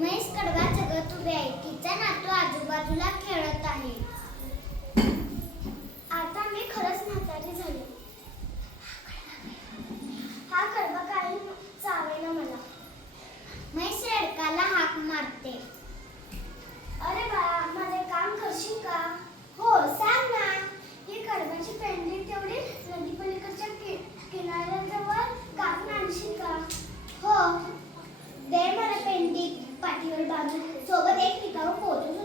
म्हैस कडवा जगत उभी आहे. तिचा नातू आजूबाजूला खेळत आहे. आता मी खरंच म्हातारी झाले. हा कडवा काही चावेना मला. म्हैस रेडकाला हाक मारते. अरे बाळा, माझे काम करशील का? हो, सांग ना. ही कडव्याची पेंडी तेवढी नदी पलीकडच्या किनाऱ्याजवळ कापून आणशील का? हो, दे मला पेंडी पाठीवर बांधून. सोबत एक टिकाऊ पोतं